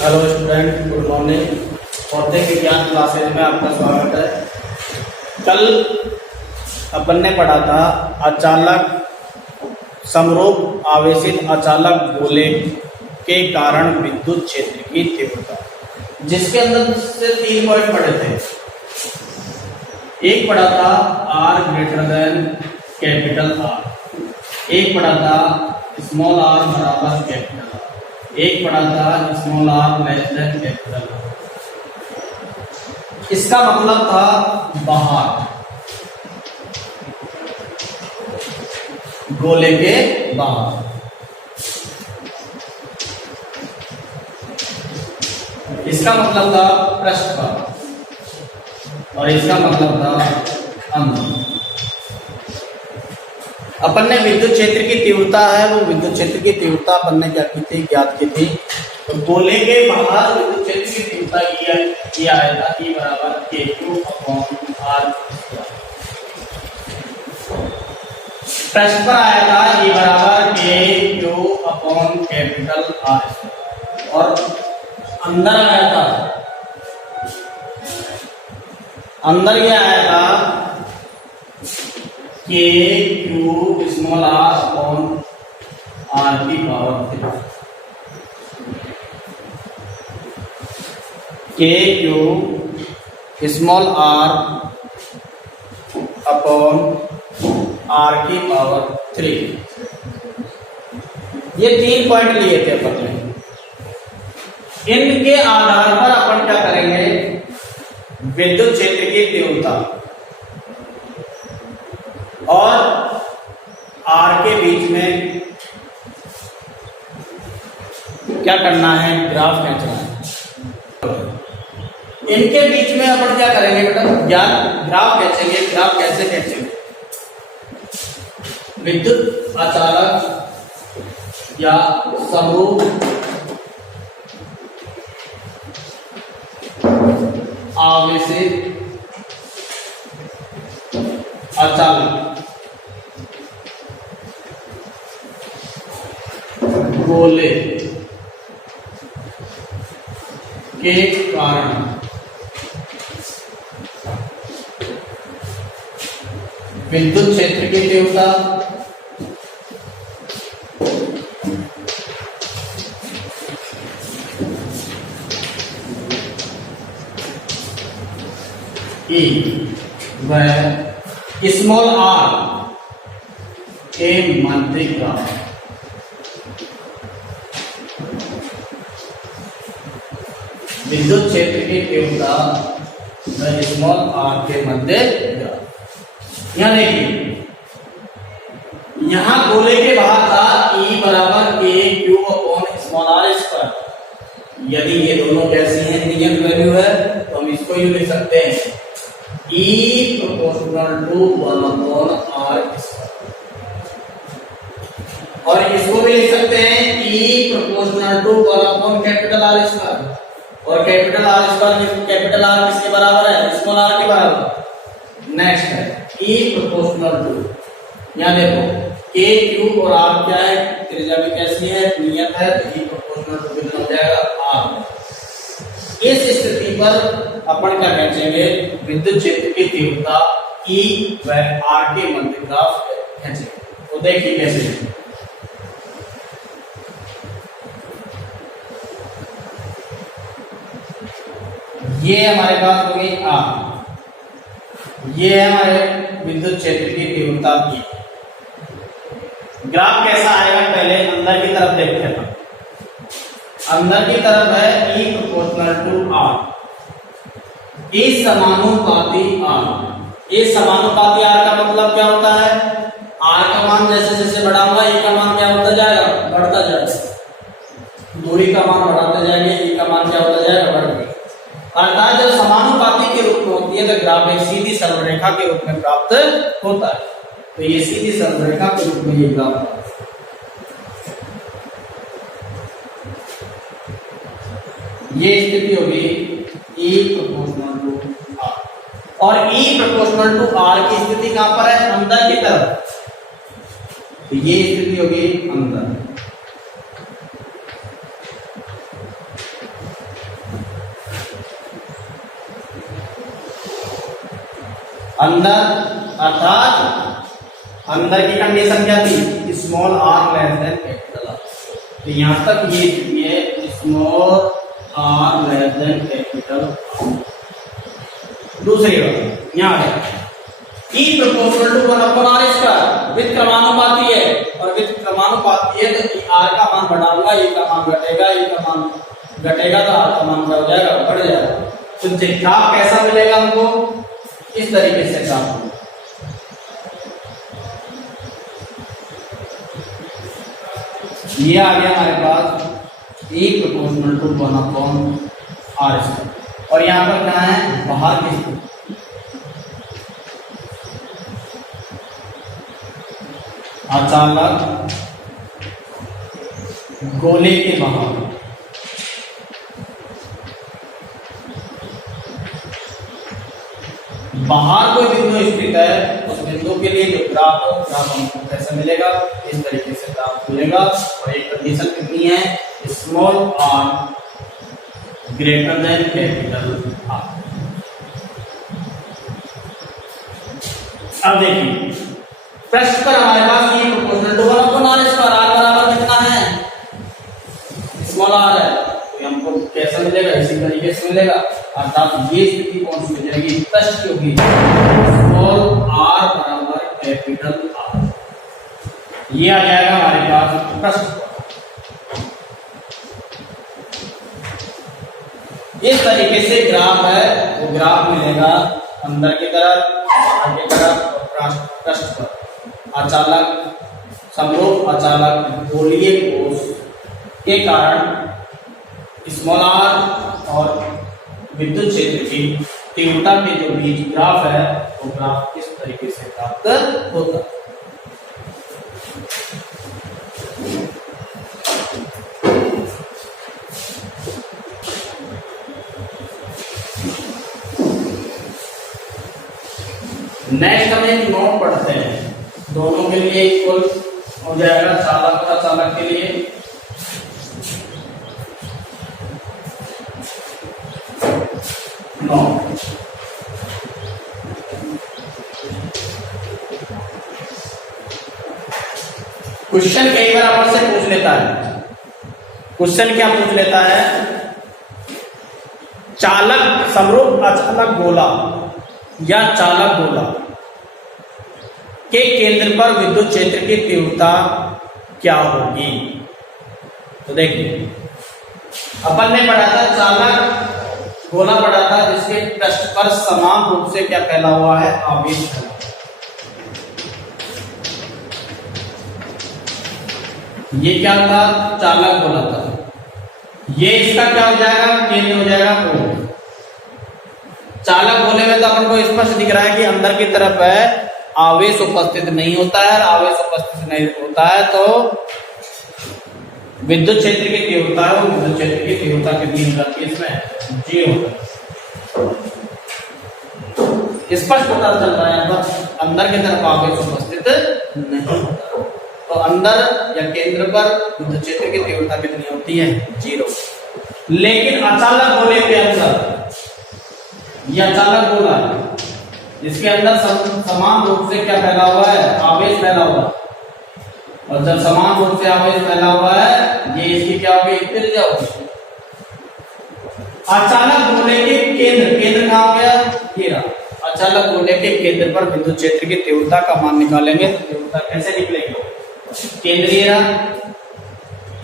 Hello student, good morning. भौतिक विज्ञान classes में आपका स्वागत है। कल अपन ने पढ़ा था अचालक समरूप आवेशित अचालक गोले के कारण विद्युत क्षेत्र की तीव्रता, जिसके अंदर से 3 पॉइंट पढ़े थे। एक पढ़ा था R greater than capital R, एक पढ़ा था स्मॉल r बराबर कैपिटल R, एक पढ़ा था small r less than capital R। इसका मतलब था बाहर, गोले के बाहर। इसका मतलब था पृष्ठ पर और इसका मतलब था अंदर। अपन ने विद्युत क्षेत्र की तीव्रता है, वो विद्युत क्षेत्र की तीव्रता अपन ने क्या की थी, ज्ञात की थी। तो गोले के बाहर विद्युत क्षेत्र की तीव्रता ये आया था E बराबर KQ/R। पृष्ठ पर आया था E बराबर KQ/R और अंदर आया था, अंदर ये आया था KQ स्मॉल r/R की पावर 3। KQ स्मॉल r/R की पावर 3। ये 3 पॉइंट लिए थे अपन ने। इनके आधार पर अपन क्या करेंगे, विद्युत क्षेत्र की तीव्रता और R के बीच में क्या करना है, ग्राफ खींचना है। इनके बीच में अपन क्या करेंगे बेटा, ग्राफ खींचेंगे। ग्राफ कैसे खींचेंगे, विद्युत अचालक या समरूप आवेशित अचालक गोले के कारण विद्युत क्षेत्र की तीव्रता E वह स्मॉल r के मध्य का विद्युत क्षेत्र की तीव्रता वह स्मॉल r के मध्य। यहां देखिए, यहां गोले के बाहर था E बराबर KQ/r²। यदि ये दोनों कैसी हैं, नियत वैल्यू है, तो हम इसको यूं लिख सकते हैं E प्रोपोर्शनल टू 1/r²। और इसको भी लिख सकते हैं E प्रोपोर्शनल टू 1/R²। और कैपिटल R किसके बराबर है, स्मॉल r के बराबर। नेक्स्ट है E प्रोपोर्शनल टू, यहां देखो KQ और R क्या है, त्रिज्या में कैसी है, नियत है, तो E प्रोपोर्शनल टू कितना हो जाएगा, R। इस स्थिति पर अपन क्या खींचेंगे, विद्युत क्षेत्र की तीव्रता E व R के मध्य ग्राफ खींचेंगे। तो देखिए कैसे, ये हमारे पास हो गई R, ये है हमारे विद्युत क्षेत्र की तीव्रता की। ग्राफ कैसा आएगा, पहले अंदर की तरफ देखते हैं। अंदर की तरफ है E proportional to R, E समानुपाती R। E समानुपाती R का मतलब क्या होता है, R का मान जैसे जैसे बढ़ा हुआ E का मान क्या होता जाएगा, बढ़ता जाएगा। दूरी का मान बढ़ाते जाएंगे, E का मान क्या होता जाएगा, बढ़ेगा। अर्थात जब समानुपाती के रूप में होती है तो ग्राफ एक सीधी सरलरेखा के रूप में प्राप्त होता है। तो ये सीधी सरलरेखा के रूप में ये ग्राफ, ये स्थिति होगी E प्रोपोर्शनल टू R। और E प्रोपोर्शनल टू R की स्थिति कहां पर है, अंदर की तरफ। तो ये स्थिति होगी अंदर। अंदर अर्थात अंदर की कंडीशन क्या थी, small R less than capital R. तो यहां तक ये small R less than capital R. दूसरी बात यहां है E proportional to 1/r square, with क्रमानुपाती है, और विद क्रमानुपाती है तो आर का मान बढ़ा होगा, ए का मान घटेगा, ए का मान घटेगा तो आर का मान क्या हो जाएगा, बढ़ जाएगा। तो ग्राफ कैसा मिलेगा हमको, इस तरीके से ग्राफ। ये आ गया हमारे पास ई प्रोपोर्शनल टू 1/r स्क्वायर, और यहां पर क्या है, बाहर की स्थिति, अचालक गोले के बाहर कोई बिंदु स्थित है, उस बिंदु के लिए जो ग्राफ हो, ग्राफ हमको कैसे मिलेगा, इस तरीके से ग्राफ मिलेगा। और एक कंडीशन कितनी है, small R greater than capital R. अब देखिए प्रश्न पर हमारे पास ये proportional to 1/r square, are बराबर कितना है, स्मॉल आर है, तो हमको कैसा मिलेगा, इसी तरीके से मिलेगा। अर्थात ये स्थिति कौन सी हो जाएगी, प्रश्न की होगी, स्मॉल आर बराबर कैपिटल आर। ये आ जाएगा हमारे पास प्रश्न। इस तरीके से ग्राफ है, वो ग्राफ मिलेगा अंदर की तरफ, बाहर की तरफ और पृष्ठ पर। अचालक समरूप अचालक गोलीय कोश के कारण स्मॉल आर और विद्युत क्षेत्र की तीव्रता के जो बीच ग्राफ है, वो ग्राफ इस तरीके से प्राप्त होता है। नेक्स्ट हम एक नोट पढ़ते हैं, दोनों के लिए इक्वल हो जाएगा, चालक और अचालक के लिए। क्वेश्चन कई बार अपन से पूछ लेता है, क्वेश्चन क्या पूछ लेता है, चालक समरूप अचालक गोला या चालक गोला के केंद्र पर विद्युत क्षेत्र की तीव्रता क्या होगी। तो देखिए अपन ने पढ़ा था, चालक गोला पढ़ा था जिसके पृष्ठ पर समान रूप से क्या फैला हुआ है, आवेश फैला। ये क्या था, चालक गोला था। ये इसका क्या हो जाएगा, केंद्र हो जाएगा O। चालक गोले में तो अपन को स्पष्ट दिख रहा है कि अंदर की तरफ है, आवेश उपस्थित नहीं होता है, आवेश उपस्थित नहीं होता है तो विद्युत क्षेत्र की तीव्रता है, विद्युत क्षेत्र की तीव्रता कितनी हो जाती है, इसमें 0। स्पष्ट पता चल रहा है, बस अंदर की तरफ आवेश उपस्थित नहीं होता, तो अंदर या केंद्र पर विद्युत क्षेत्र की तीव्रता कितनी होती है, 0। लेकिन अचालक गोले के अंदर, यह अचालक गोला है जिसके अंदर समान रूप से क्या फैला हुआ है, आवेश फैला हुआ है, और जब समान रूप से आवेश फैला हुआ है, ये इसकी क्या होगी, त्रिज्या होगी। अचालक गोले के केंद्र, केंद्र कहां हो गया, ये रहा। अचालक गोले के केंद्र पर विद्युत क्षेत्र की तीव्रता का मान निकालेंगे तो तीव्रता कैसे निकलेगी, केंद्र ये रहा,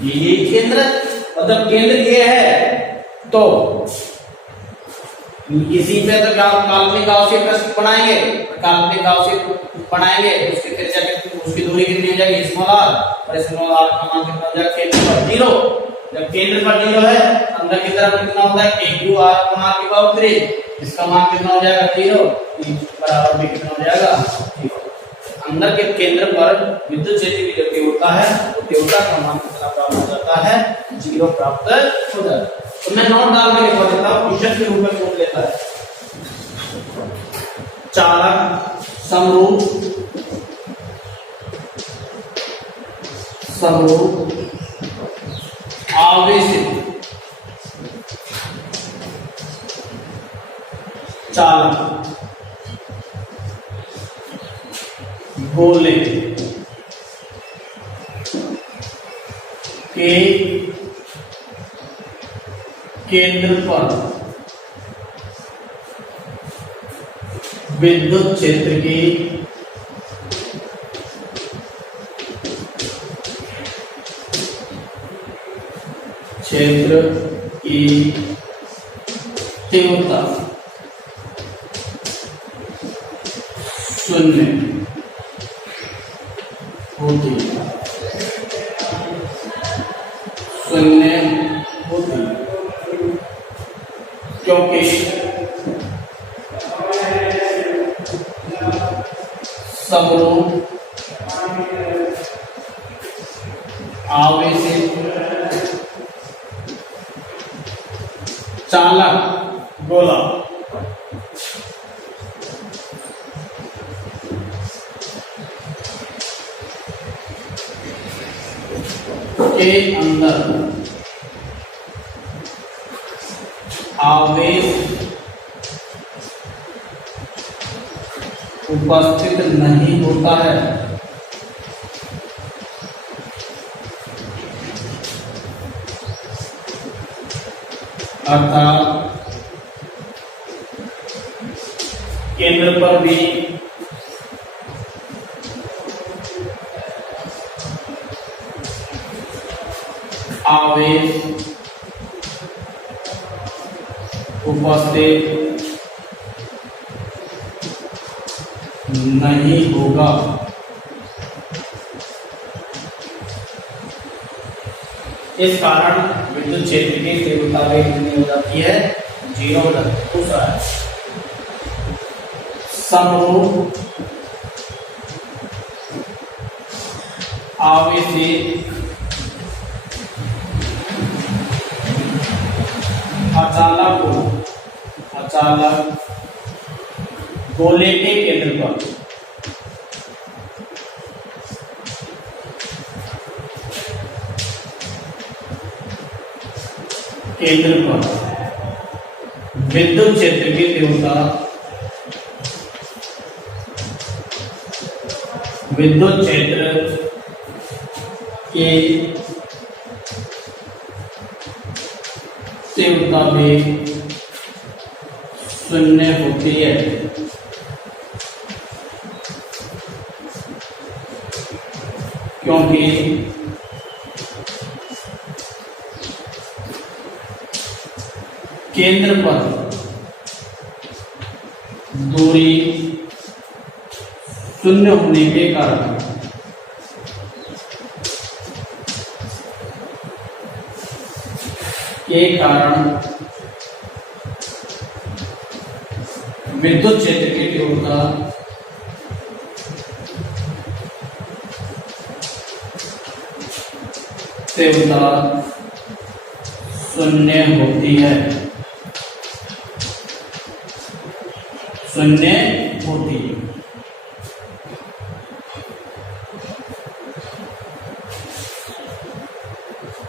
ये केंद्र, और जब केंद्र ये है तो इसी पे तो काल्पनिक अवशेष प्रश्न बनाएंगे, काल्पनिक अवशेष बनाएंगे, उसकी त्रिज्या कितनी, उसकी दूरी कितनी हो जाएगी, स्मॉल आर, और स्मॉल आर का मान कितना हो जाएगा, केंद्र पर 0। जब केंद्र पर 0 है, अंदर की तरफ कितना होता है, q r का मान की पावर 3, इसका मान कितना हो जाएगा, 0, बराबर में कितना हो जाएगा, 0। अंदर के केंद्र पर विद्युत क्षेत्र की जो तीव्रता है, वो तीव्रता का मान कितना प्राप्त हो जाता है, 0 प्राप्त हो जाता है। तो मैं नोट डाल के लिखवा देता हूं, क्वेश्चन के रूप में पूछ लेता है, चालक समरूप आवेशित चालक गोले के केंद्र पर विद्युत क्षेत्र की तीव्रता 0 होती है। क्योंकि समरूप आवेशित चालक गोला के अंदर आवेश उपस्थित नहीं होता है, अर्थात केंद्र पर भी आवेश उपस्थित नहीं होगा। इस कारण विद्युत क्षेत्र की तीव्रता भी कितनी हो जाती है, 0 हो जाती है। दूसरा है समरूप आवेशित अचालक गोले के केंद्र पर विद्युत क्षेत्र की तीव्रता विद्युत क्षेत्र की तीव्रता भी 0 होती है। क्योंकि केंद्र पर दूरी 0 होने के कारण विद्युत क्षेत्र की तीव्रता तीव्रता 0 होती है, 0 होती है।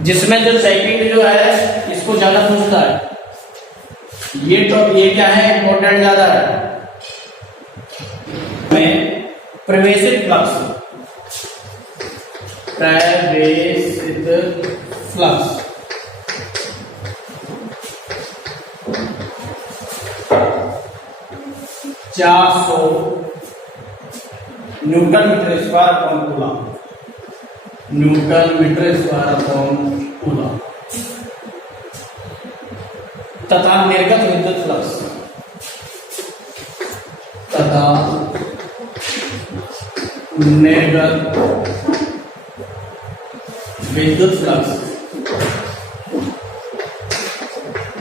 जिसमें जो सेकंड जो है इसको ज्यादा पूछता है, ये क्या है, इंपॉर्टेंट ज्यादा है। में प्रवेशित flux 400 newton metre square upon coulomb, newton metre square upon coulomb तथा निर्गत विद्युत फ्लक्स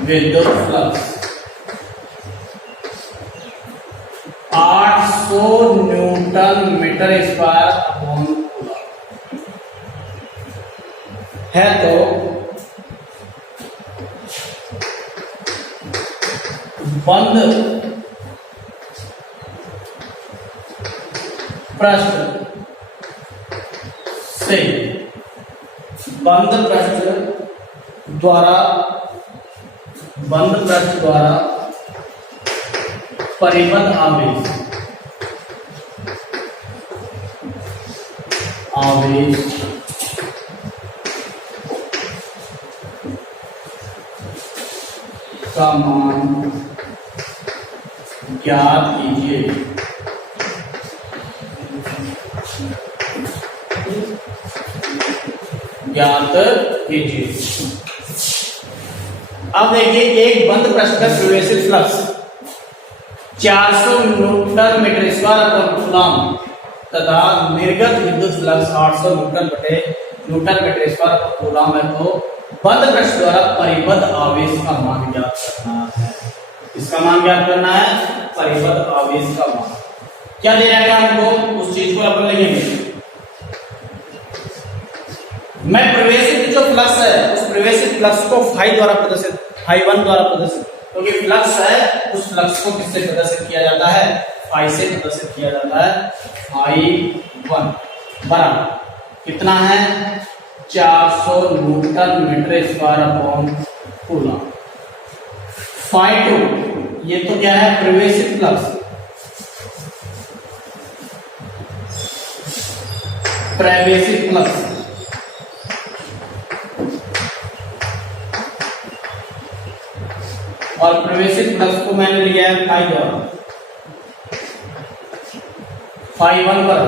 विद्युत flux 800 newton metre square upon coulomb है। तो बंद पृष्ठ से बंद पृष्ठ द्वारा परिबद्ध आवेश आवेश का मान ज्ञात कीजिए। ज्ञात कीजिए। अब देखिए एक बंद पृष्ठ का प्रेवेसिव फ्लक्स 400 न्यूटन मीटर स्क्वायर पर कूलम तथा निर्गत विद्युत फ्लक्स 800 न्यूटन मीटर स्क्वायर पर कूलम है, तो बंद पृष्ठ द्वारा परिबद्ध आवेश का मान ज्ञात करना है। इसका मान ज्ञात करना है, परिबद्ध आवेश का मान। क्या दे रहा है हमको, उस चीज को अपन लिखेंगे। मैं प्रेवेसिव जो फ्लक्स है उस प्रेवेसिव फ्लक्स को फाई द्वारा प्रदर्शित, फाई 1 द्वारा प्रदर्शित, क्योंकि फ्लक्स है उस फ्लक्स को किससे प्रदर्शित किया जाता है, फाई से प्रदर्शित किया जाता है। फाई 1 बराबर कितना है, 400 newton metre square upon coulomb. Phi 2 ये तो क्या है, प्रेवेसिव फ्लक्स, प्रेवेसिव फ्लक्स और प्रवेशित फ्लक्स को मैंने लिया है फाई द्वारा। फाई 1 पर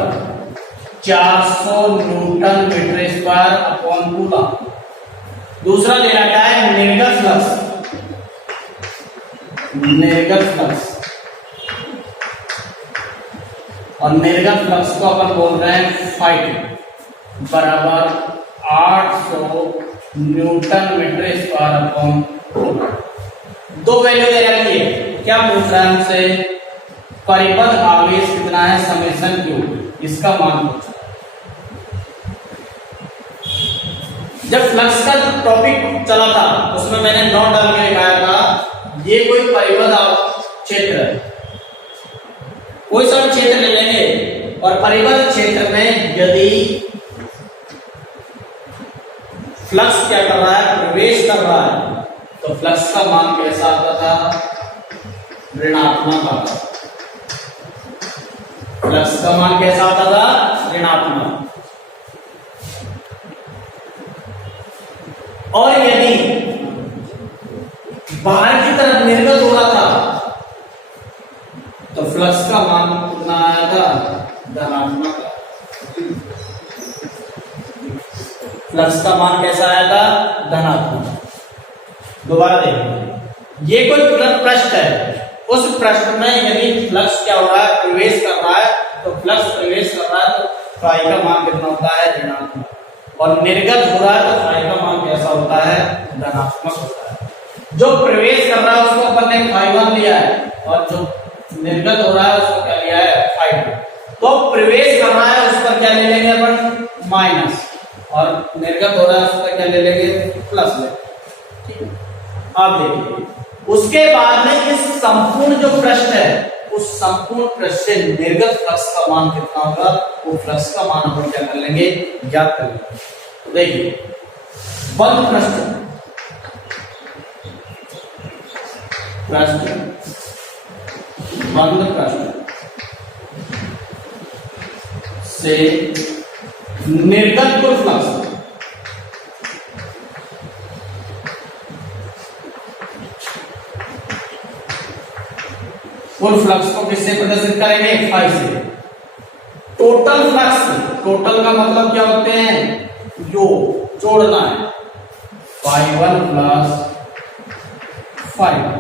400 newton metre square upon coulomb. दूसरा ले रखा है निर्गत फ्लक्स, निर्गत फ्लक्स, और निर्गत फ्लक्स को अपन बोल रहे हैं फाई 2 बराबर 800 newton metre square upon coulomb. दो वैल्यू दे रखी है। क्या पूछ रहा है हमसे, परिबद्ध आवेश कितना है, समेशन क्यू, इसका मान पूछ रहा है। जब फ्लक्स का टॉपिक चला था उसमें मैंने नोट डाल के लिखाया था, ये कोई परिबद्ध क्षेत्र है, कोई सा क्षेत्र ले लेंगे और परिबद्ध क्षेत्र में यदि फ्लक्स क्या कर रहा है, प्रवेश कर रहा है, तो फ्लक्स का मान कैसा आता था, ऋणात्मक आता था। फ्लक्स का मान कैसा आता था, ऋणात्मक। और यदि बाहर की तरफ निर्गत हो रहा था तो फ्लक्स का मान कितना आया था, धनात्मक। फ्लक्स का मान कैसा आया था, धनात्मक। दोबारा देखेंगे, ये कोई पृष्ठ है, उस पृष्ठ में यदि फ्लक्स क्या हो रहा है, प्रवेश कर रहा है, तो फ्लक्स प्रवेश कर रहा है तो फाई का मान कितना होता है, ऋणात्मक, और निर्गत हो रहा है तो फाई का मान कैसा होता है, धनात्मक होता है। जो प्रवेश कर रहा है उसको अपन ने फाई 1 लिया है और जो निर्गत हो रहा है उसको क्या लिया है, फाई 2। तो प्रवेश कर रहा है उस पर क्या ले लेंगे अपन, माइनस, और निर्गत हो रहा है उस पर क्या ले लेंगे, प्लस ले। ठीक है, आप देखिए उसके बाद में इस संपूर्ण जो पृष्ठ है उस संपूर्ण पृष्ठ से निर्गत फ्लक्स का मान कितना होगा, वो फ्लक्स का मान अपन क्या कर लेंगे, ज्ञात कर लेंगे। तो देखिए बंद पृष्ठ बंद पृष्ठ से निर्गत कुल फ्लक्स, कुल फ्लक्स को किससे प्रदर्शित करेंगे, फाई से। टोटल फ्लक्स, टोटल का मतलब क्या होते हैं, योग, जोड़ना है, फाई 1 प्लस फाई 1,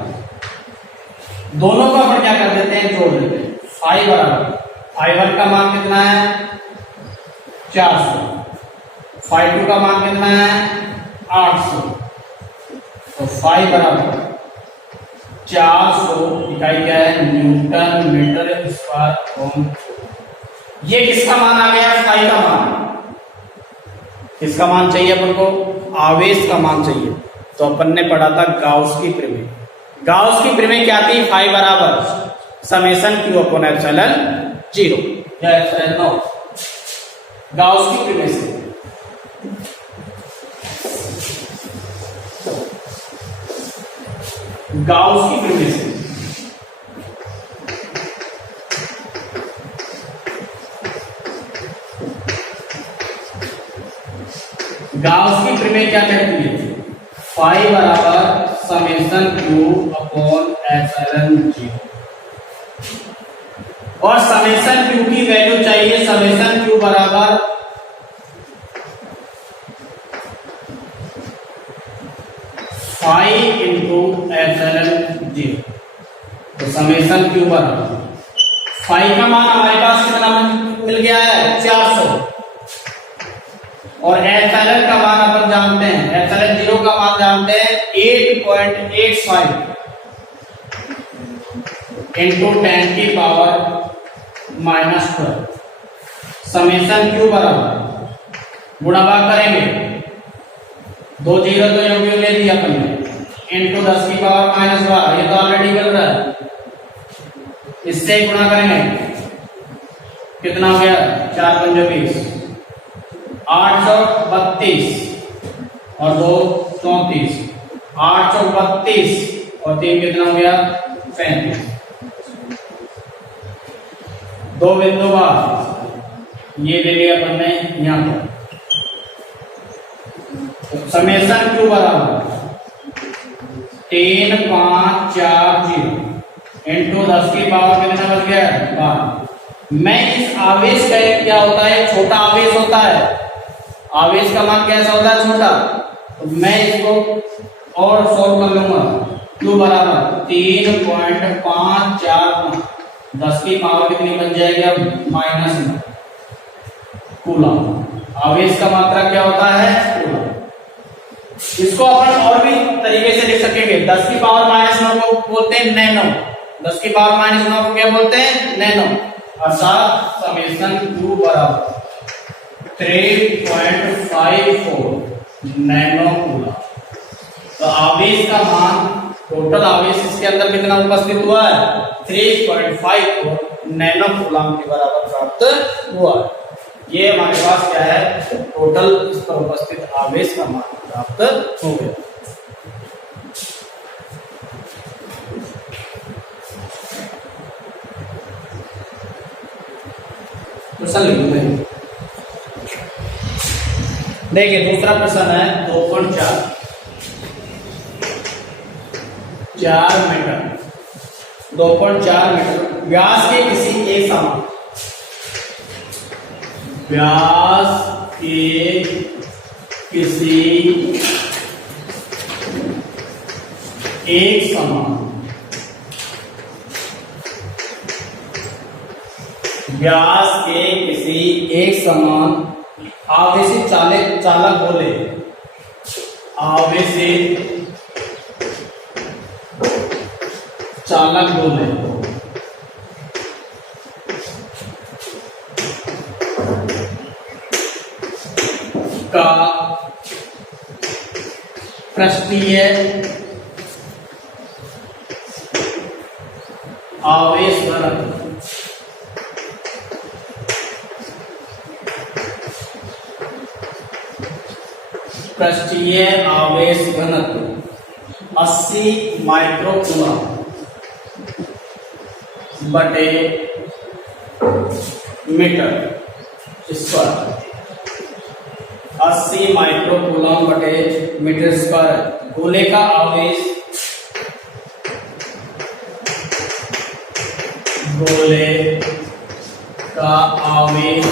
दोनों का अपन क्या कर देते हैं, जोड़ देते हैं। फाई बराबर फाई 1 का मान कितना है, 400, फाई 2 का मान कितना है, 800, तो फाई बराबर 400 इकाई क्या है, न्यूटन मीटर स्क्वायर। ये किसका मान आ गया, फाई का मान। किसका मान चाहिए अपन को, आवेश का मान चाहिए। तो अपन ने पढ़ा था गाउस की प्रमेय। गाउस की प्रमेय क्या थी, फाई बराबर समेशन क्यू अपॉन एप्सिलॉन 0 या एप्सिलॉन नॉट। गाउस की प्रमेय से गाउस की प्रमेय से गाउस की प्रमेय क्या कहती है? फाई बराबर summation Q upon epsilon zero, और समेशन क्यू की वैल्यू चाहिए, समेशन क्यू बराबर फाई इंटू एप्सिलॉन जीरो। तो समेशन क्यू बराबर फाई का मान हमारे पास कितना मिल गया है? 400, और एप्सिलॉन का मान अपन जानते हैं, एप्सिलॉन जीरो का मान जानते हैं 8.85 इंटू 10 की पावर -12। समेशन क्यू बराबर गुणा भाग करेंगे, 2 जीरो तो योग्य ले दिया अपन ने, इंटू 10 की पावर -12, ये तो ऑलरेडी मिल रहा है, इससे गुणा करेंगे, कितना हो गया? 4 पंजे 20, 832 और 2 34, 832 और 3 कितना हो गया? 35। 2 बिंदु बाद ये ले लिया अपन ने यहां पर। तो समेशन क्यू बराबर 3540 इंटू 10 की पावर कितना बच गया? 12। मैं इस आवेश का क्या होता है? छोटा आवेश होता है, आवेश का मान कैसा होता है? छोटा। तो मैं इसको और सॉल्व कर लूंगा। क्यू बराबर 3.545, 10 की पावर कितनी बन जाएगी अब? -9 कूलम। आवेश का मात्रा क्या होता है? कूलम। इसको अपन और भी तरीके से लिख सकेंगे। 10 की पावर -9 को बोलते हैं नैनो, 10 की पावर -9 को क्या बोलते हैं? नैनो। अर्थात समेशन क्यू बराबर 3.54 नैनो कूलम। तो आवेश का मान, टोटल आवेश इसके अंदर कितना उपस्थित हुआ है? 3.54 नैनो कूलम के बराबर प्राप्त हुआ है। ये हमारे पास क्या है? टोटल इस पर उपस्थित आवेश का मान प्राप्त हो गया। प्रश्न लिखो। देखिए दूसरा प्रश्न है 2.4, 4 मीटर, 2.4 मीटर व्यास के किसी एक समान, व्यास के किसी एक समान, व्यास के किसी एक समान आवेशित चालक गोले, आवेशित चालक गोले का पृष्ठीय आवेश घनत्व, पृष्ठीय आवेश घनत्व 80 माइक्रोकूलम बटे मीटर स्क्वायर, 80 माइक्रोकूलम बटे मीटर स्क्वायर। गोले का आवेश, गोले का आवेश,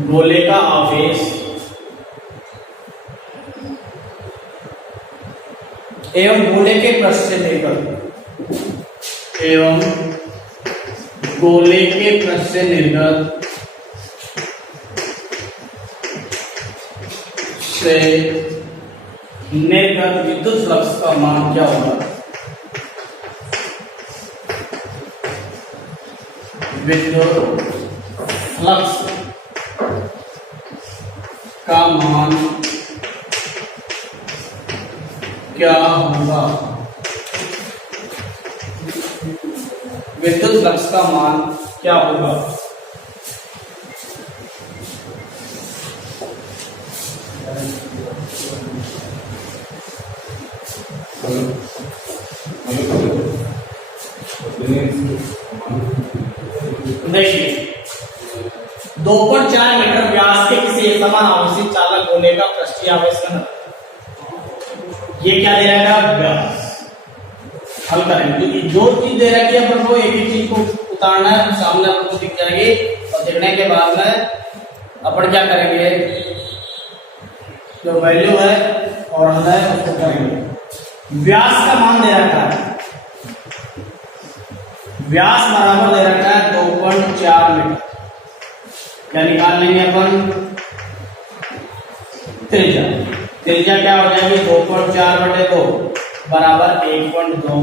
गोले का आवेश एवं गोले के पृष्ठ से निर्गत, एवं गोले के पृष्ठ से निर्गत विद्युत फ्लक्स का मान क्या होगा? विद्युत फ्लक्स का मान क्या होगा? विद्युत फ्लक्स का मान क्या होगा? देखिए 2.4 मीटर व्यास के किसी एक समान आवेशित चालक गोले का पृष्ठीय आवेश घनत्व, ये क्या दे रहा है व्यास। हल करेंगे क्योंकि जो चीज दे रखी है अपन को एक ही चीज को उतारना है, सामने अपन को दिख जाएगी और दिखने के बाद में अपन क्या करेंगे, जो वैल्यू है और है उसको करेंगे। व्यास का मान दे रखा है, व्यास बराबर दे रखा है 2.4 मीटर। क्या निकाल लेंगे अपन, त्रिज्या, त्रिज्या क्या हो जाएगी 2.4/2 बराबर 1.2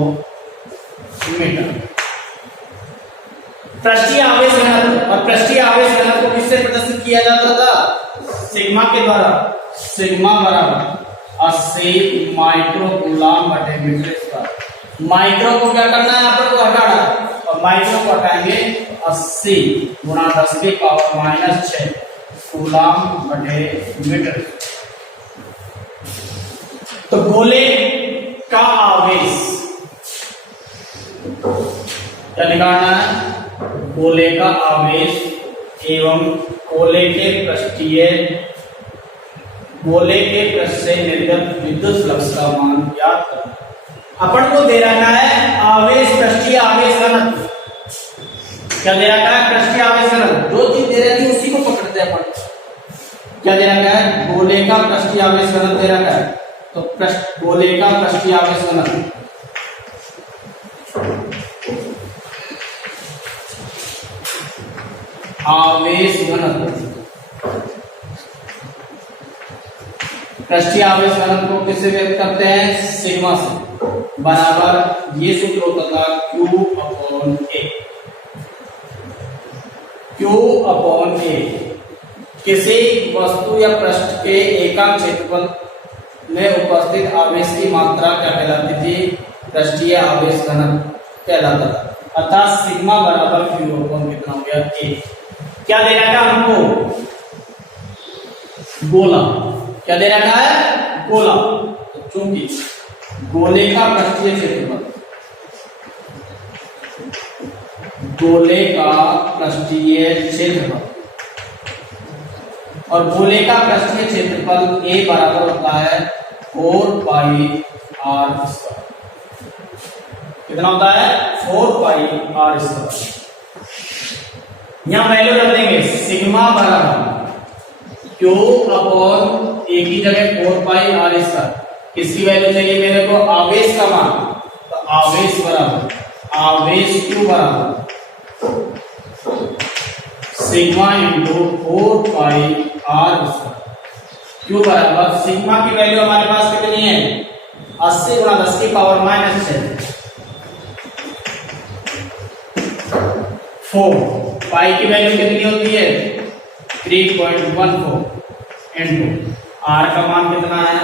मीटर। पृष्ठीय आवेश घनत्व, और पृष्ठीय आवेश घनत्व को किससे प्रदर्शित किया जाता था, सिग्मा के द्वारा। सिग्मा बराबर 80 माइक्रोकूलम/मीटर स्क्वायर। माइक्रो को क्या करना है, अपन को हटाना, और माइक्रो को हटाएंगे 80 गुणा 10⁻⁻6 कूलम/मीटर। तो गोले का आवेश क्या निकालना है, गोले का आवेश एवं गोले के पृष्ठ से निर्गत विद्युत फ्लक्स का मान ज्ञात करना। अपन को दे रखा है आवेश, पृष्ठीय आवेश घनत्व। क्या दे रखा है, पृष्ठीय आवेश घनत्व। जो चीज दे रखी है उसी को पकड़ते हैं अपन। क्या दे रखा है, गोले का पृष्ठीय आवेश घनत्व दे रखा है, तो गोले का पृष्ठीय आवेश घनत्व आवेश घनत्व, पृष्ठीय आवेश घनत्व को किससे व्यक्त करते हैं, सिग्मा से, बराबर ये सूत्र होता था Q/A। Q/A किसी वस्तु या पृष्ठ के एकांक क्षेत्रफल में उपस्थित आवेश की मात्रा क्या कहलाती थी, पृष्ठीय आवेश घनत्व कहलाता था। अर्थात सिग्मा बराबर Q/, कितना हो गया A। क्या दे रखा है हमको, गोला। क्या दे रखा है, गोला। तो चूंकि गोले का पृष्ठीय क्षेत्रफल, गोले का पृष्ठीय क्षेत्रफल और गोले का पृष्ठीय क्षेत्रफल A बराबर होता है 4πr²। कितना होता है, 4πr²। यहां वैल्यू रख देंगे, सिग्मा बराबर Q/A की जगह 4πr²। किसकी वैल्यू चाहिए मेरे को, आवेश का मान। तो आवेश बराबर, आवेश Q बराबर सिग्मा इंटू 4πr²। Q बराबर, सिग्मा की वैल्यू हमारे पास कितनी है, 80 गुणा 10⁻⁻6 4। पाई की वैल्यू कितनी होती है, 3.14 इंटू आर का मान कितना है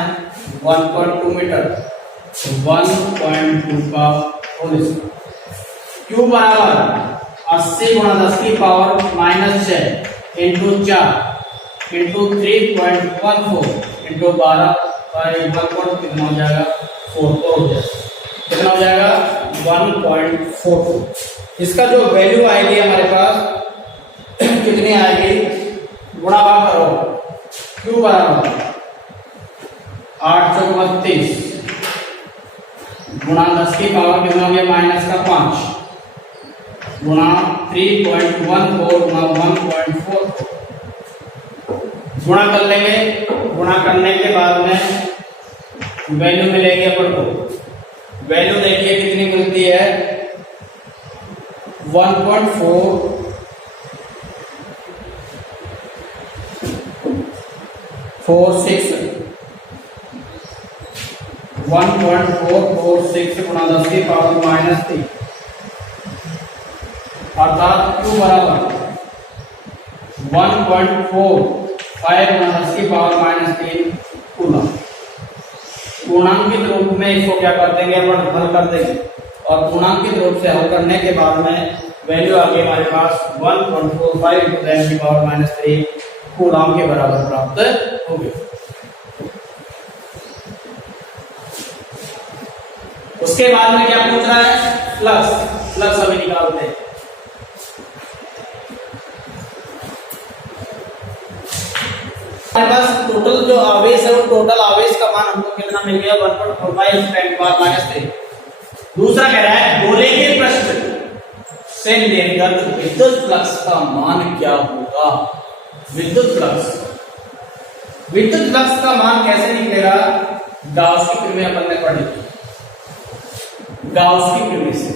1.2 मीटर, 1.2 का होल स्क्वायर। क्यू बराबर 80 गुणा 10⁻⁻6 इंटू 4 इंटू 3.14 इंटू 12 कितना हो जाएगा 4 हो जाएगा, कितना हो जाएगा 1.42। इसका जो वैल्यू आएगी हमारे पास कितनी आएगी, गुणा भाग करो, क्यू बराबर 8 × 32 गुणा 10 की पावर कितना हो गया -5 गुणा 3.14 गुणा 1.4 गुणा कर लेंगे। गुणा करने के बाद में वैल्यू मिलेगी अपन को। वैल्यू देखिए कितनी मिलती है 1.446 1.446 गुणा 10 की पावर -3 अर्थात Q बराबर 1.45 गुणा 10 की पावर -3 कूलम। पूर्णांकित रूप में इसको क्या कर देंगे, अपन हल कर देंगे और पूर्णांकित रूप से हल करने के बाद में वैल्यू आ गई हमारे पास 1.45 × 10 की पावर -3 कूलम के बराबर प्राप्त हो गई। उसके बाद में क्या पूछ रहा है, फ्लक्स। फ्लक्स अभी निकालते हैं। हमारे पास टोटल जो आवेश है वो टोटल आवेश का मान हमको कितना मिल गया 1.45 10 पावर -3। दूसरा कह रहा है गोले के पृष्ठ से निर्गत विद्युत फ्लक्स का मान क्या होगा। विद्युत फ्लक्स का मान कैसे निकलेगा, गाउस की प्रमेय अपन ने पढ़ी, गाउस की प्रमेय से।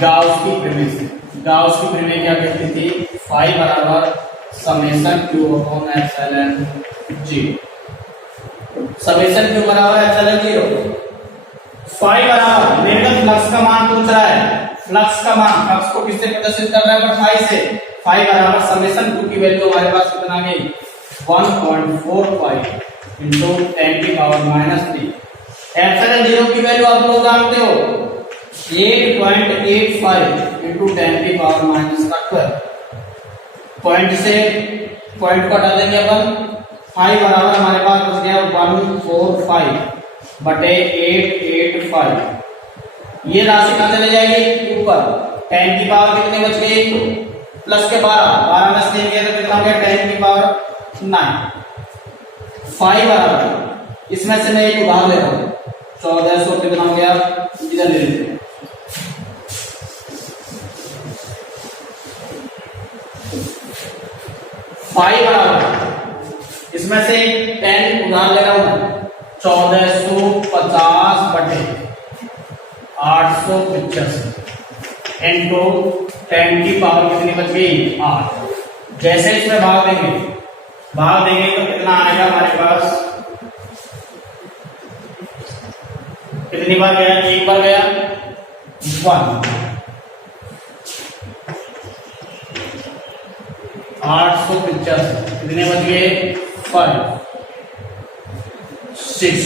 गाउस की प्रमेय से, गाउस की प्रमेय क्या कहती थी, फाई बराबर summation Q upon epsilon zero. Summation Q बराबर एप्सिलॉन जीरो। फाई बराबर निर्गत फ्लक्स का मान पूछ रहा है, फ्लक्स का मान, फ्लक्स को किससे प्रदर्शित कर रहा है, फाई से। फाई बराबर समेशन क्यू की वैल्यू हमारे पास कितना गई 1.45 इंटू 10 की पावर -3। एप्सिलॉन जीरो की वैल्यू आप लोग जानते हो 8.85 इंटू 10 की पावर -12। पॉइंट से पॉइंट को हटा देंगे अपन, फाई बराबर हमारे पास बच गया 145 बटे 885। ये राशि कहां चले जाएगी ऊपर, 10 की पावर कितने बच गई, प्लस के 12 में से देंगे तो कितना हो गया 10 की पावर 9। फाई बराबर इसमें से मैं एक उधार ले रहा हूं 1400 कितना हो गया, इधर ले लेते हैं। फाई बराबर इसमें से 10 उधार ले रहा हूं 1450 बटे 885 इंटू 10 की पावर कितनी बच गई 8। जैसे इसमें भाग देंगे तो कितना आएगा हमारे पास, कितनी बार गया, एक बार गया 1। 885 कितने बच गए 5 6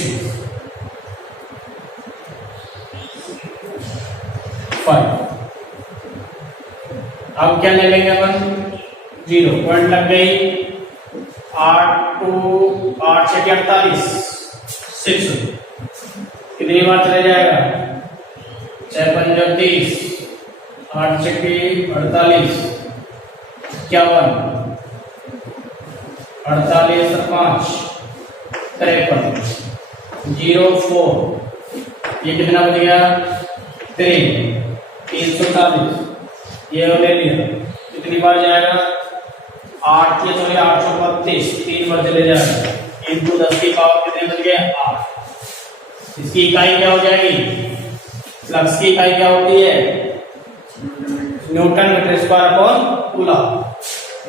5। अब क्या ले लेंगे अपन, 0 पॉइंट लग गई, 8 2 8 6 48 6 कितनी बार चले जाएगा 6 5 30 8 6 48 51 48 5 53 04। ये कितना बच गया 340। ये ले लिया, कितनी बार जाएगा 8 के 832 3 बार चले जाएगा इंटू 10 की पावर कितने बच गए 8। इसकी इकाई क्या हो जाएगी, फ्लक्स की इकाई क्या होती है newton metre square upon coulomb.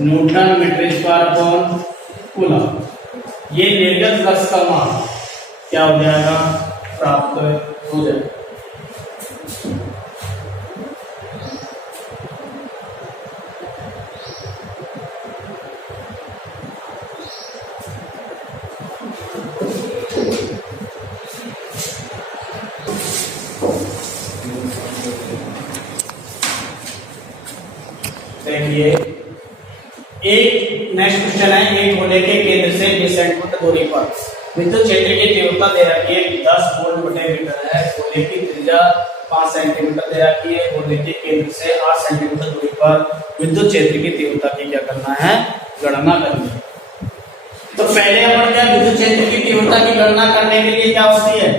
Newton metre square upon coulomb. ये निर्गत फ्लक्स का मान क्या हो जाएगा, प्राप्त हो जाएगा। देखिए एक नेक्स्ट क्वेश्चन है, एक गोले के केंद्र से 20 सेंटीमीटर दूरी पर विद्युत क्षेत्र की तीव्रता दे रखी है 10 वोल्ट बटे मीटर है। गोले की त्रिज्या 5 सेंटीमीटर दे रखी है। गोले के केंद्र से 8 सेंटीमीटर दूरी पर विद्युत क्षेत्र की तीव्रता की क्या करना है, गणना करनी है। तो पहले अपन क्या विद्युत क्षेत्र की तीव्रता की गणना करने के लिए क्या होती है,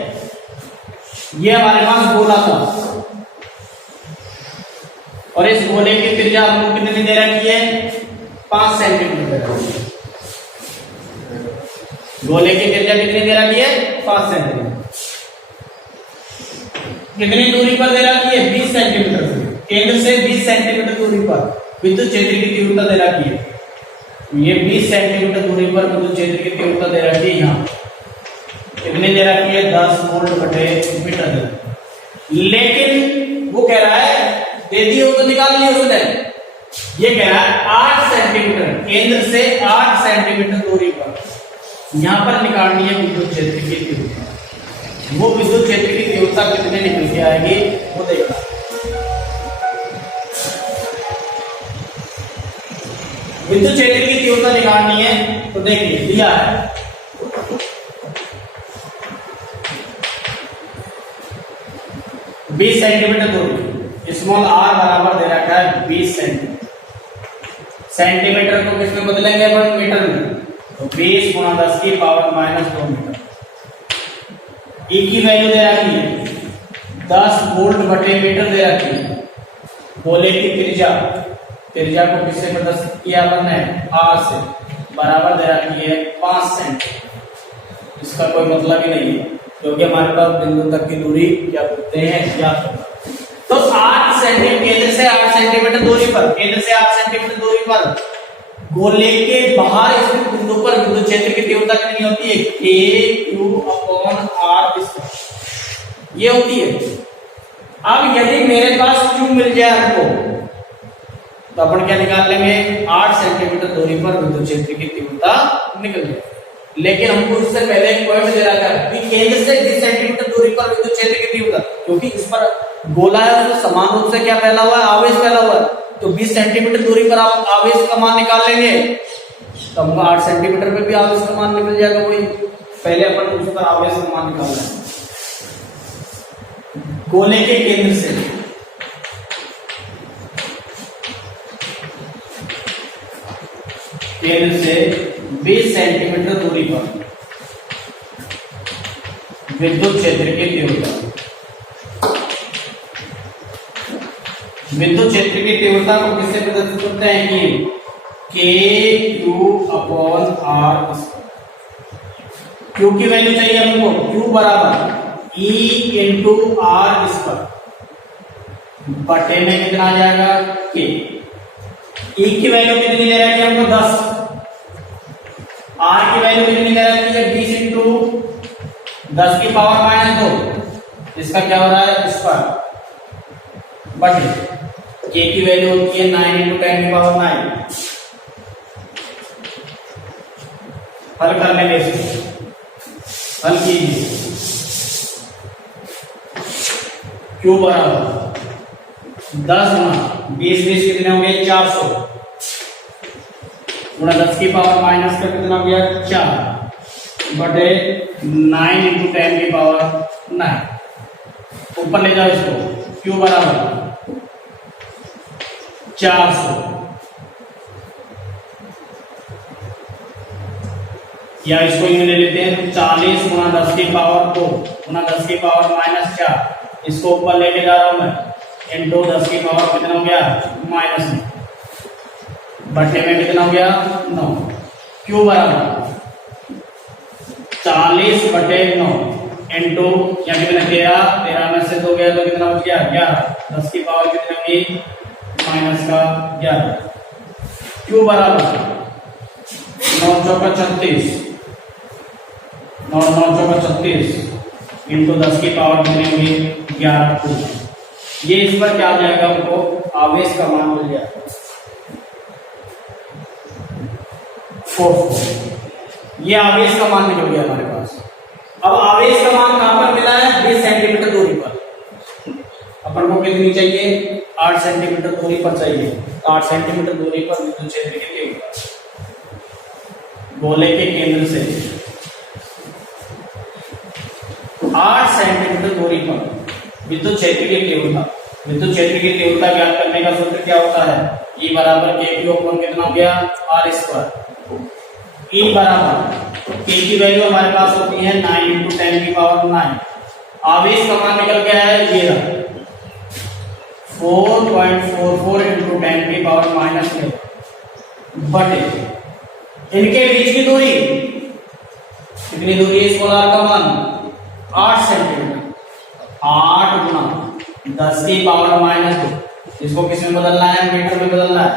ये हमारे पास गोला था और इस गोले की त्रिज्या हमको कितनी दे रखी है 5 सेंटीमीटर। गोले की त्रिज्या कितनी दे रखी है 5 सेंटीमीटर। कितनी दूरी पर दे रखी है 20 सेंटीमीटर से, केंद्र से 20 सेंटीमीटर दूरी पर विद्युत क्षेत्र की तीव्रता दे रखी है। ये 20 सेंटीमीटर दूरी पर विद्युत क्षेत्र की तीव्रता दे रखी है, यहाँ कितनी दे रखी है 10 वोल्ट बटे मीटर। लेकिन वो कह रहा है दे दी हो तो निकाल लिया उसने, ये कह रहा है 8 सेंटीमीटर केंद्र से 8 सेंटीमीटर दूरी पर यहां पर निकालनी है विद्युत क्षेत्र की तीव्रता। वो विद्युत क्षेत्र की तीव्रता कितने निकल के आएगी वो देखना। विद्युत क्षेत्र की तीव्रता निकालनी है तो देखिए दिया है 20 सेंटीमीटर दूरी, स्मॉल आर बराबर दे रखा है 20 सेंटीमीटर। सेंटीमीटर को किसमें बदलेंगे अपन? मीटर में। तो 20 गुणा 10 की पावर -2 मीटर। ई की वैल्यू दे रखी है 10 वोल्ट बटे मीटर दे रखी है। गोले की त्रिज्या, त्रिज्या को किससे प्रदर्शित किया अपन ने? आर से, बराबर दे रखी है 5 सेंटीमीटर। इसका कोई मतलब ही नहीं है क्योंकि हमारे पास बिंदु तक की दूरी क्या बोलते हैं ज्ञात होगा। तो 8 सेंटीमीटर, केंद्र से 8 सेंटीमीटर दूरी पर, केंद्र से 8 सेंटीमीटर दूरी पर गोले के बाहर स्थित बिंदु पर विद्युत क्षेत्र की तीव्रता कितनी होती है? Q/R², ये होती है। अब यदि मेरे पास Q मिल जाए हमको तो अपन क्या निकाल लेंगे? 8 सेंटीमीटर दूरी पर विद्युत क्षेत्र की तीव्रता निकल जाए। लेकिन हमको इससे पहले एक पॉइंट दे रहा था कि केंद्र से 20 सेंटीमीटर दूरी पर विद्युत क्षेत्र की तीव्रता, क्योंकि इस पर गोला है उसमें समान रूप से क्या फैला हुआ है? आवेश फैला हुआ है। तो 20 सेंटीमीटर दूरी पर आप आवेश का मान निकाल लेंगे तो हमको 8 सेंटीमीटर पे भी आवेश का मान निकल जाएगा। वही पहले अपन उस पर आवेश का मान निकालना है। गोले के केंद्र से केंद्र से 20 सेंटीमीटर दूरी पर विद्युत क्षेत्र की तीव्रता, विद्युत क्षेत्र की तीव्रता को किससे प्रदर्शित करते हैं कि K/Q/R²। Q की वैल्यू चाहिए हमको, Q बराबर E/R² बटे में कितना आ जाएगा? K। E की वैल्यू कितनी दे रखी है हमको? 10। R की वैल्यू कितनी दे रखी है? 20 × 10 की पावर -2। इसका क्या हो रहा है? स्क्वायर बटे K की वैल्यू होती है 9 × 10 की पावर 9। हल कर लेंगे इसको, हल कीजिए। Q बराबर 10 गुणा 20 कितने हो गए? 400 गुणा 10 की पावर माइनस का कितना हो गया? 4 बटे 9 × 10 की पावर 9। ऊपर ले जाओ इसको। Q बराबर 400 या इसको यूं ले लेते हैं 40 गुणा 10 की पावर 2 गुणा 10 की पावर -4। इसको ऊपर लेके जा रहा हूं मैं। इनटू 10 की पावर कितना हो गया? -9 बटे में कितना हो गया? 9। Q बराबर 40 बटे 9 इनटू या कितना? 13 में से 2 गया तो कितना बच गया? 11। 10 की पावर कितनी होगी? -11। Q बराबर 9 × 36 इनटू 10 की पावर कितनी होगी? 11। ये इस पर क्या आ जाएगा? हमको आवेश का मान मिल जाएगा 4। ये आवेश का मान निकल गया हमारे पास। अब आवेश का मान कहां पर मिला है? 20 सेंटीमीटर दूरी पर। अपन को कितनी चाहिए? 8 सेंटीमीटर दूरी पर चाहिए। 8 सेंटीमीटर दूरी पर विद्युत क्षेत्र की तीव्रता गोले के केंद्र से 8 सेंटीमीटर दूरी पर विद्युत क्षेत्र की तीव्रता, विद्युत क्षेत्र की तीव्रता ज्ञात करने का सूत्र क्या होता है? E बराबर KQ कितना हो गया? R²। E बराबर K की वैल्यू हमारे पास होती है 9 × 10 की पावर 9। आवेश का मान निकल गया है ये रहा 4.44 × 10 की पावर -9 बटे इनके बीच की दूरी कितनी दूरी है? स्मॉल आर का मान 8 सेंटीमीटर। 8 गुणा 10 की पावर -2। इसको किस में बदलना है? मीटर में बदलना है।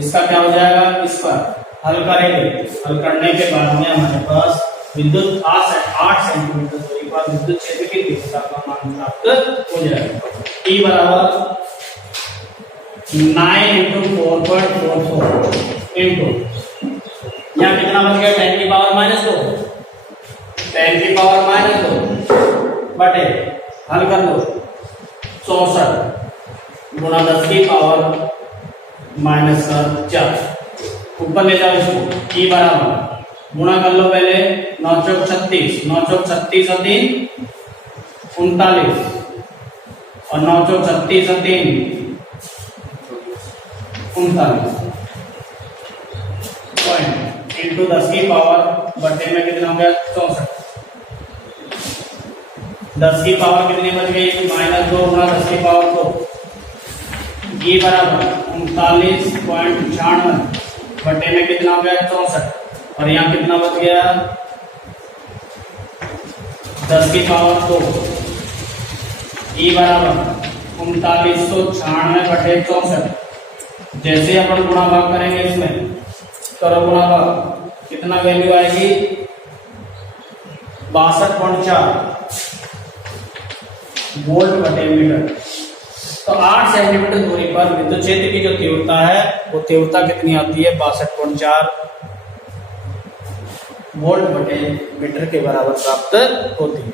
इसका क्या हो जाएगा? स्क्वायर। हल करेंगे। हल करने के बाद में हमारे पास विद्युत 8 सेंटीमीटर दूरी पर विद्युत क्षेत्र की तीव्रता का मान प्राप्त हो जाएगा। E बराबर 9 × 4.44 इनटू यहाँ कितना बच गया? 10 की पावर -2 10 की पावर -2 बटे हल कर लो 64 गुणा 10 की पावर -4। ऊपर ले जाओ इसको। E बराबर गुणा कर लो पहले 9 × 36 9 × 36 और 3 39 और 9 चौक 36 और 3 39 पॉइंट इंटू 10 की पावर बटे में कितना हो गया 64। 10 की पावर कितनी बच गई -2 गुणा 10 की पावर 2 ये बराबर 39.96 बटे में कितना हो गया 64 और यहाँ कितना बच गया 10 की पावर 2 ये बराबर 3996 बटे 64। जैसे अपन गुणा भाग करेंगे इसमें करो गुणा भाग कितना वैल्यू आएगी 62.4 वोल्ट बटे मीटर। तो 8 सेंटीमीटर दूरी पर विद्युत क्षेत्र की जो तीव्रता है वो तीव्रता कितनी आती है 62.4 वोल्ट बटे मीटर के बराबर प्राप्त होती है।